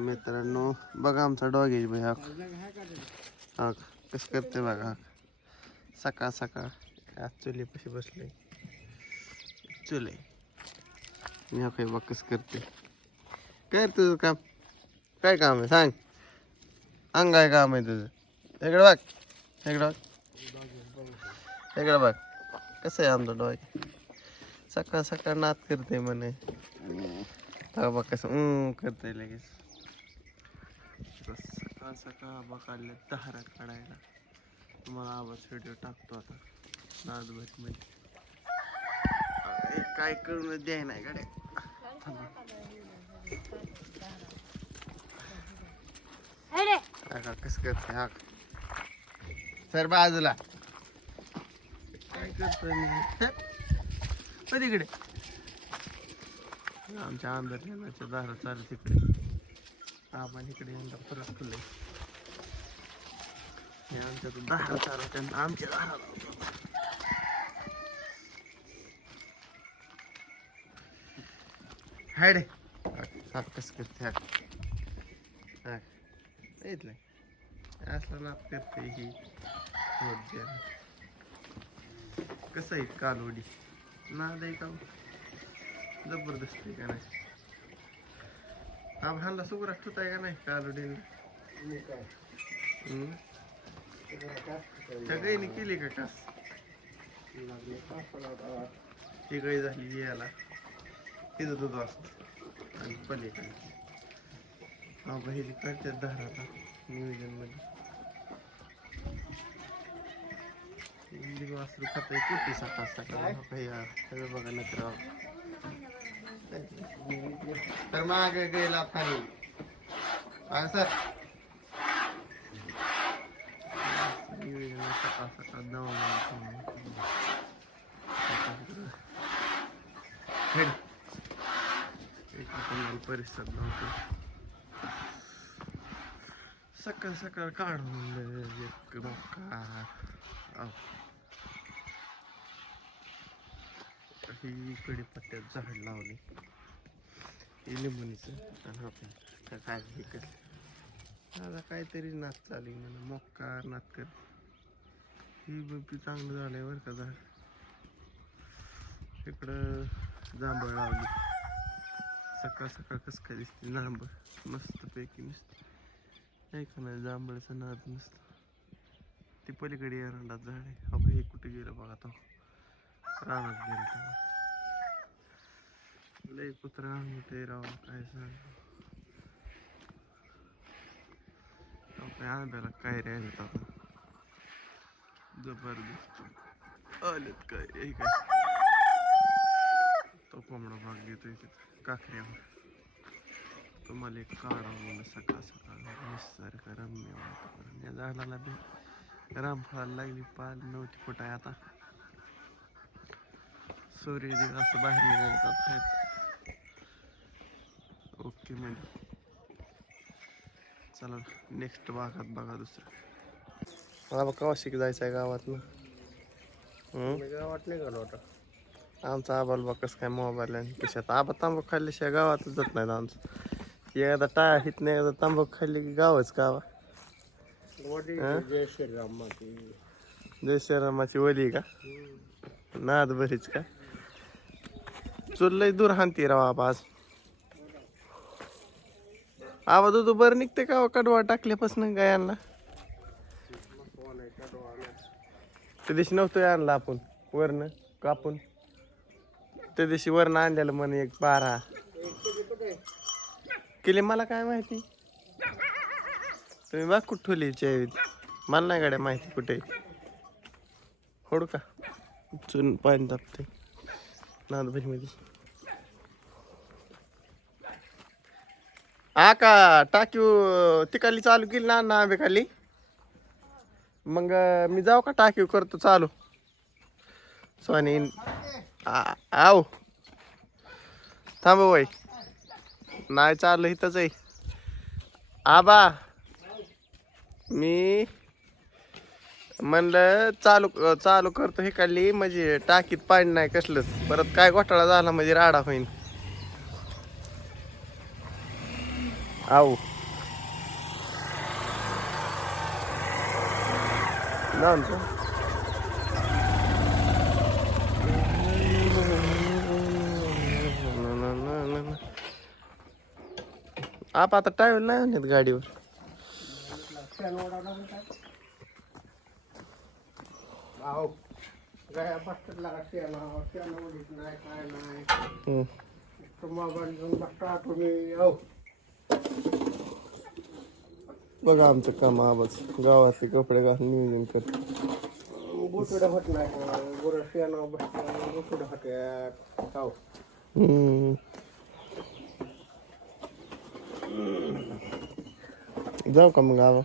मित्रांनो बघा आमचा डॉगेज भाई हा हा कसं करते बघा सकाळ सकाळ. आज चुली कशी बसले चुले. मी हा बघ कसं करते. काय तुझं काम? काय काम आहे? सांग. अंग काय काम आहे तुझं. इकडे बघ. इकडे बघ. इकडे बघ. कसं आहे आमचं डॉग सकाळ सकाळ नात करते म्हणे. बघ कसं करते लगेच. बस सकाळ सकाळ बा काढले दहारा काढायला? तुम्हाला आवाज व्हिडिओ टाकतो आता. नादभरमध्ये. अरे, काय करून द्याय नाही गाड्या. कसं करते हा. सर बाजूला. काय हं? तिकडे. आमच्या आंबेरण्याच्या दारा चालू तिकडे. आपण इकडे यंदा परत फुले हे आमच्या चार चालू आमच्या दहा हाय रे. करते हाक हाक नाप करते ही. मज्जा. कसं आहे कालवडी? ना दे का? जबरदस्त आहे का नाही? हा भांडला सुगरा ठुत आहे का नाही कालवडीला हम्म. त्या गाईने केली का कास? ही गाई झाली याला तिथं दूध असत आणि पलीकडे हा बहिरी करतात धाराला नियोजनमध्ये। इंडिगो वासरू खात आहे कुठे सकाळ सकाळ. हा काही तर मागे गेला खाली. सर. सकाळ सकाळ परिसर नव्हतं. सकाळ सकाळ काढून एक मोका ही पत्त्यात झाड लावले. हे लिंबुनीचं आणि आपण का काय हे कसं आता काहीतरी नाच चालू म्हणा. मक्का नाच कर ही बी चांगलं झालंय बरं का झाड इकडं जांभळ लावली. सकाळ सकाळ कसं काय दिसते? जांभळ. मस्त पैकी नुसतं नाही का नाही? जांभळाचं नाद नसतं ते पलीकडे एरंडात झाड आहे अबा हे कुठे गेलं बघा तो. रानात गेलं लय कुत्रा ते राव काय सांग. काय आंब्याला काय राहिलं आता. जबरदस्त. आलेत काय हे काय? तो कोंबडा भाग घेतोय तिथं काकड्यावर तुम्हाला एक काढा म्हणून सकाळ सकाळ. निसर्ग रम्य वातावरण. या झाडाला बी रामफळाला लागली पाल नव्हती फुटाय आहे आता. सूर्यदेव असं बाहेर निघायला ओके म्हणजे चला नेक्स्ट भागात बघा दुसरं. बाबा कवा शिक जायचं आहे गावात ना गावात नाही गेलो होता. आमचा आबाल बा कसं काय मोबाईल आणि कशात आबा तांबूक खाल्ल्याशिवाय गावातच जात नाहीत आमचं. एकदा टाळ हित नाही एकदा तांबूक खाल्ली की गावच गावा. वडी हं? जय श्रीराम माती जय श्रीरामाची वली का? नाद बरीच का? चुललंय दूर हानती राव आबा आज. आवा तू बरं निघते का? कडवा टाकल्यापासून गायांना त्या दिवशी नव्हतं आणला आपण वरण कापून. त्या दिवशी वरण आणलेलं म्हणे एक बारा. केले मला काय माहिती? तुम्ही बघ कुठं ठेवली चैवीत मला नाही गाड्या माहिती कुठे होड का? चून पाणी तापते नादभरीमध्ये. हा का? टाकीव तिकाली चालू केली ना ना खाली मग मी जाऊ का टाकीव करतो चालू? सोनी आ- आव थांब वय नाही चाललं इथंच आहे. आबा मी म्हणलं चालू चालू करतो हे काढली म्हणजे टाकीत पाणी नाही कसलंच. परत काय घोटाळा झाला म्हणजे राडा होईन. આવું નામ છે आप आता टायर नाही आणत गाडीवर. मोबाईल घेऊन बघता तुम्ही बघा आमचं काम आवाज. गावातले कपडे घालून नियोजन करतो. गुटुडं होत नाही गुरं शेणावर बसतात गुटुडं होत्यात हो. हम्म. जाऊ का मग आबा?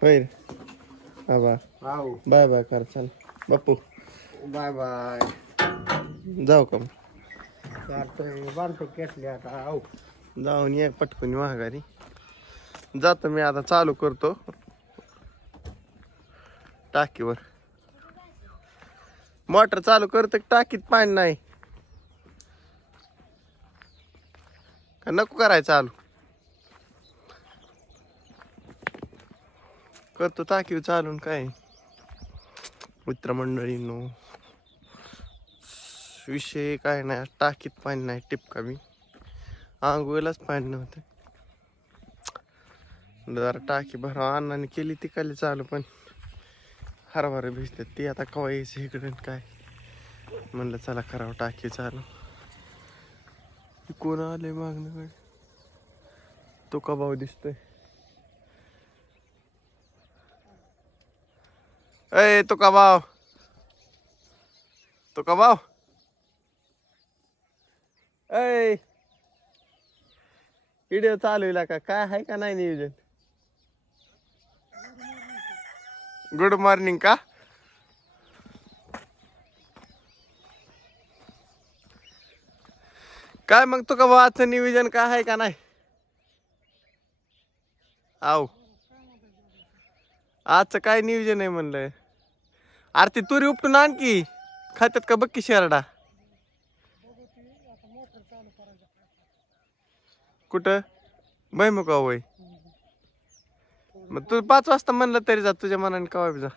होय रे आबा बाय बाय कर चल. बापू बाय बाय. जाऊ का मग? बांधतो केसले आता. हो जाऊन ये पटकून महागारी जातो मी आता चालू करतो. टाकीवर. मोटर चालू करतो टाकीत पाणी नाही. का नको करायचं चालू? करतो टाकीवर चालून काय? मित्रमंडळीनो विषय काय नाही टाकीत पाणी नाही टिपका मी. आंघोळीलाच पाणी नव्हतं. जरा टाकी भराव अण्णाने केली ती खाली चालू पण हरभरे भिजतात ती. आता कवा यायचं इकडे काय? म्हणलं चला करावं टाकी चालू. कोण आले मागणं तो का भाऊ दिसतोय? अय तो का भाव तो का भाव अय व्हिडिओ चालू आहे का? काय आहे का नाही नियोजन? गुड मॉर्निंग का? काय मग तुका भावाचं नियोजन काय आहे का नाही? आव आजचं काय नियोजन आहे म्हणलं? अरे ती तुरी उपटून आणखी खात्यात का बक्की शेरडा? कुठं? भैमुका वय मग तू पाच वाजता म्हणलं तरी जा तुझ्या मनाने कवा जा.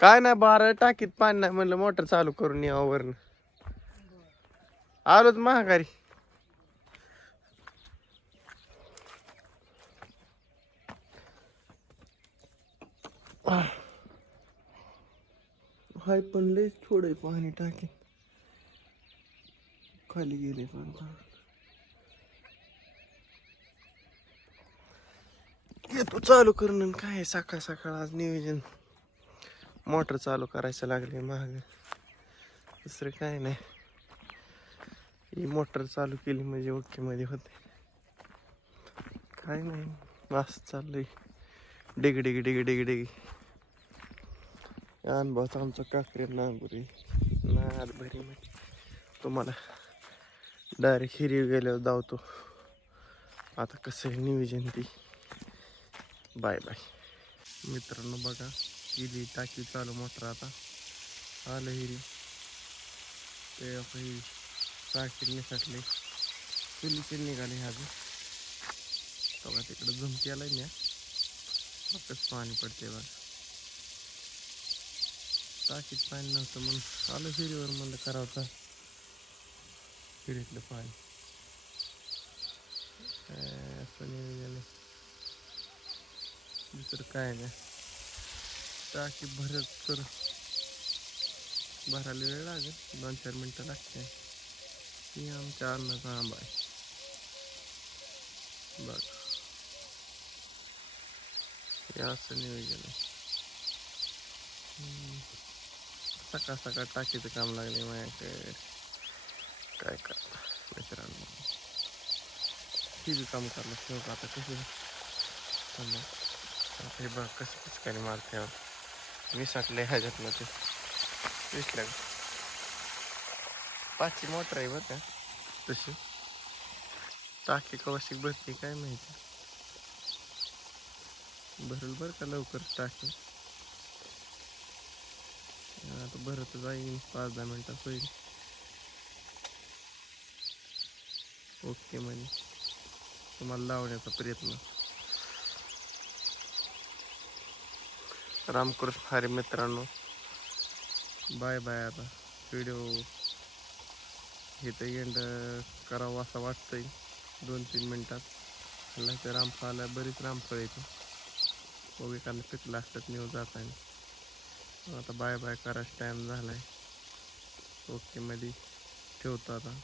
काय नाही बारा टाकीत पाणी नाही म्हणलं मोटर चालू करून या वरनं. आलोच महागारी. हाय पण लयच थोडं पाणी टाकी खाली गेले पण तू चालू करणं काय सकाळ सकाळ आज नियोजन. मोटर चालू करायचं लागले महाग दुसरं काय नाही. ही मोटर चालू केली म्हणजे ओके मध्ये होते. काय नाही. असं चाललंय. डिग डिग डिग डिग डेग. अनुभवाचा आमचा काकरे नागुरी. नाद भरी म्हणजे तुम्हाला डायरेक्ट हिरी गेल्यावर धावतो. आता कसं आहे नियोजन ती. Bye bye. मित्रांनो बघा केली टाकी चालू मोटर आता. आलं हिरी ते आता ही टाकी निसटले चुलीचे निघाले ह्या बघा तिकडं झुमकी आलाय ना वापस पाणी पडते बघा. टाकीत पाणी नव्हतं म्हणून आलं हिरीवर म्हणलं करावं spirit पाणी काय असं दुसरं काय नाही टाकी भरत तर भरायला वेळ लागेल दोन चार मिनटं लागते ही आमच्या अन्नाचा आंबा आहे बघ हे असं नियोजन आहे सकाळ सकाळ टाकीचं काम लागले माझ्याकडे काय का मित्रांनो हे बी काम करलं किंवा आता? कसं थांबा. आता हे बघ कसं कसं मारते हो. मी साठले ह्याच्यातनं ते. विसल्या का पाचची मोटर आहे बरं का? तशी. टाकी कवाशिक भरती काय माहिती? भरल बरं का लवकर टाकी? आता भरत जाईल पाच दहा मिनिटात होईल. ओके म्हणे तुम्हाला लावण्याचा प्रयत्न. रामकृष्ण हरे मित्रांनो. बाय बाय आता. व्हिडिओ इथं एंड करावं असं वाटतंय. दोन तीन मिनटात. नाही तर रामफळ बरीच रामफळ येते ओविकांना एखादं पिकलं असतात नेऊ जात आहे. आता बाय बाय करायचा टाईम झालाय. ओके मध्ये ठेवतो आता.